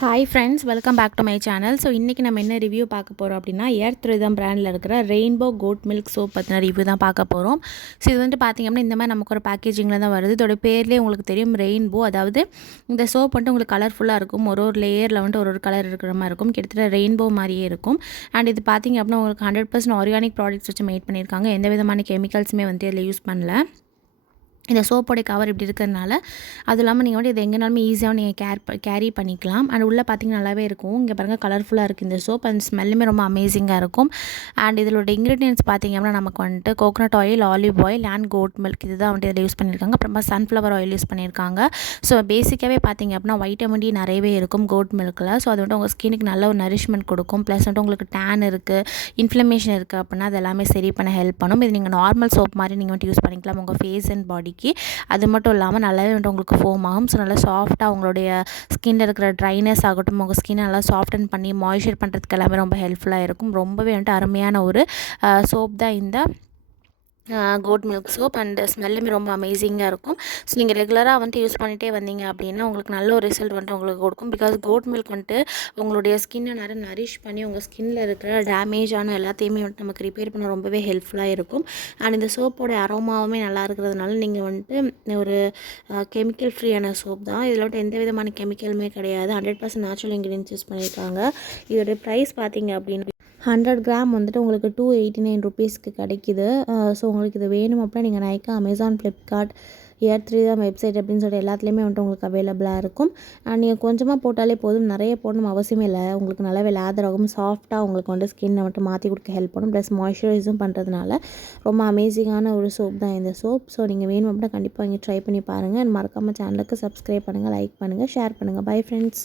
Hi friends, welcome back to my channel. So இன்றைக்கி நம்ம என்ன ரிவ்யூ பார்க்க போகிறோம் அப்படின்னா, எர்த் ரிதம் பிராண்டில் இருக்கிற ரெயின்போ கோட் மில்க் சோப் பற்றின ரிவ்யூ தான் பார்க்க போகிறோம். ஸோ இது வந்துட்டு பார்த்திங்க அப்படின்னா இந்த மாதிரி நமக்கு ஒரு பேக்கேஜிங்கில் தான் வருது. இதோட பேர்லேயே உங்களுக்கு தெரியும் ரெயின்போ. அதாவது இந்த சோப் வந்துட்டு உங்களுக்கு கலர்ஃபுல்லாக இருக்கும். ஒரு லேயரில் வந்துட்டு ஒரு கலர் இருக்கிற மாதிரி இருக்கும். கிட்டத்தட்ட ரெயின்போ மாதிரியே இருக்கும். அண்ட் இது பார்த்திங்க அப்படின்னா உங்களுக்கு 100% ஆர்கானிக் ப்ராடக்ட்ஸ் வச்சு மேட் பண்ணியிருக்காங்க. எந்த விதமான கெமிக்கல்ஸுமே வந்து இதில் யூஸ் பண்ணல. இந்த சோப்போடைய கவர் இப்படி இருக்கிறதுனால அது இல்லாமல் நீங்கள் வந்து இது எங்கேனாலுமே ஈஸியாக நீங்கள் கேரி பண்ணிக்கலாம். அண்ட் உள்ளே பார்த்திங்கன்னா நல்லாவே இருக்கும். இங்கே பாருங்கள், கலர்ஃபுல்லாக இருக்குது இந்த சோப். அண்ட் ஸ்மெல்லுமே ரொம்ப அமேசிங்காக இருக்கும். அண்ட் இதோட இன்க்ரீடியன்ட்ஸ் பார்த்திங்க அப்படின்னா நமக்கு வந்துட்டு coconut oil, olive oil and goat milk இது தான் வந்துட்டு இதில் யூஸ் பண்ணியிருக்காங்க. அப்புறமா சன்ஃப்ளவர் ஆயில் யூஸ் பண்ணியிருக்காங்க. ஸோ பேசிக்காகவே பார்த்திங்க அப்படின்னா வைட்டமின் டி நிறையவே இருக்கும் கோட் மில்கில். ஸோ அது வந்துட்டு உங்கள் ஸ்கினுக்கு நல்ல ஒரு நரிஷ்மெண்ட் கொடுக்கும். ப்ளஸ் வந்துட்டு உங்களுக்கு டேன் இருக்குது, இன்ஃப்ளமேஷன் இருக்குது அப்படின்னா அது எல்லாமே சரி பண்ண ஹெல்ப் பண்ணும். இது நீங்கள் நார்மல் சோப் மாதிரி நீங்கள் வந்துட்டு யூஸ் பண்ணிக்கலாம் உங்கள் ஃபேஸ் அண்ட் பாடி. அது மட்டும் இல்லாமல் நல்லாவே வந்துட்டு உங்களுக்கு ஃபோம் ஆகும். ஸோ நல்லா சாஃப்டாக உங்களுடைய ஸ்கின்னில் இருக்கிற ட்ரைனஸ் ஆகட்டும், உங்கள் ஸ்கின்னை நல்லா சாஃப்டன் பண்ணி மாய்ஸ்சர் பண்ணுறதுக்கு எல்லாமே ரொம்ப ஹெல்ப்ஃபுல்லாக இருக்கும். ரொம்பவே வந்துட்டு அருமையான ஒரு சோப் தான் இந்த கோட் மில்க் சோப். அண்ட் ஸ்மெல்லுமே ரொம்ப அமேசிங்காக இருக்கும். ஸோ நீங்கள் ரெகுலராக வந்துட்டு யூஸ் பண்ணிகிட்டே வந்தீங்க அப்படின்னா உங்களுக்கு நல்ல ஒரு ரிசல்ட் வந்துட்டு உங்களுக்கு கொடுக்கும். பிகாஸ் கோட் மில்க் வந்துட்டு உங்களுடைய ஸ்கின்னை நிறைய நரிஷ் பண்ணி உங்கள் ஸ்கின்னில் இருக்கிற டேமேஜான எல்லாத்தையுமே வந்துட்டு நமக்கு ரிப்பேர் பண்ண ரொம்பவே ஹெல்ப்ஃபுல்லாக இருக்கும். அண்ட் இந்த சோப்போடைய அரோமாவுமே நல்லா இருக்கிறதுனால நீங்கள் வந்துட்டு ஒரு கெமிக்கல் ஃப்ரீயான சோப் தான். இதில் வந்துட்டு எந்த விதமான கெமிக்கலுமே கிடையாது. 100% நேச்சுரல் இன்க்ரீடியன்ஸ் யூஸ் பண்ணியிருக்காங்க. இதோடைய ப்ரைஸ் பார்த்தீங்க அப்படின்னு 100 கிராம் வந்துட்டு உங்களுக்கு 289 ருபீஸ்க்கு கிடைக்கிது. ஸோ உங்களுக்கு இது வேணும் அப்படின்னா நீங்கள் Nykaa, Amazon, Flipkart, earth rhythm website அப்படின்னு சொல்லிட்டு எல்லாத்துலேயுமே வந்துட்டு உங்களுக்கு அவைலபிளாக இருக்கும். அண்ட் நீங்கள் கொஞ்சமாக போட்டாலே போதும், நிறைய போடணும் அவசியமே இல்லை. உங்களுக்கு நல்லாவே லேதர் ஆகும். சாஃப்டாக உங்களுக்கு வந்து ஸ்கின்னை மட்டும் மாற்றி கொடுக்க ஹெல்ப் பண்ணும். ப்ளஸ் மாய்ஸ்சரைஸும் பண்ணுறதுனால ரொம்ப அமேசிங்கான ஒரு சோப் தான் இந்த சோப். ஸோ நீங்கள் வேணும் அப்படின்னா கண்டிப்பாக இங்கே ட்ரை பண்ணி பாருங்கள். அண்ட் மறக்காமல் சேனலுக்கு சப்ஸ்கிரைப் பண்ணுங்கள், லைக் பண்ணுங்கள், ஷேர் பண்ணுங்கள். Bye friends.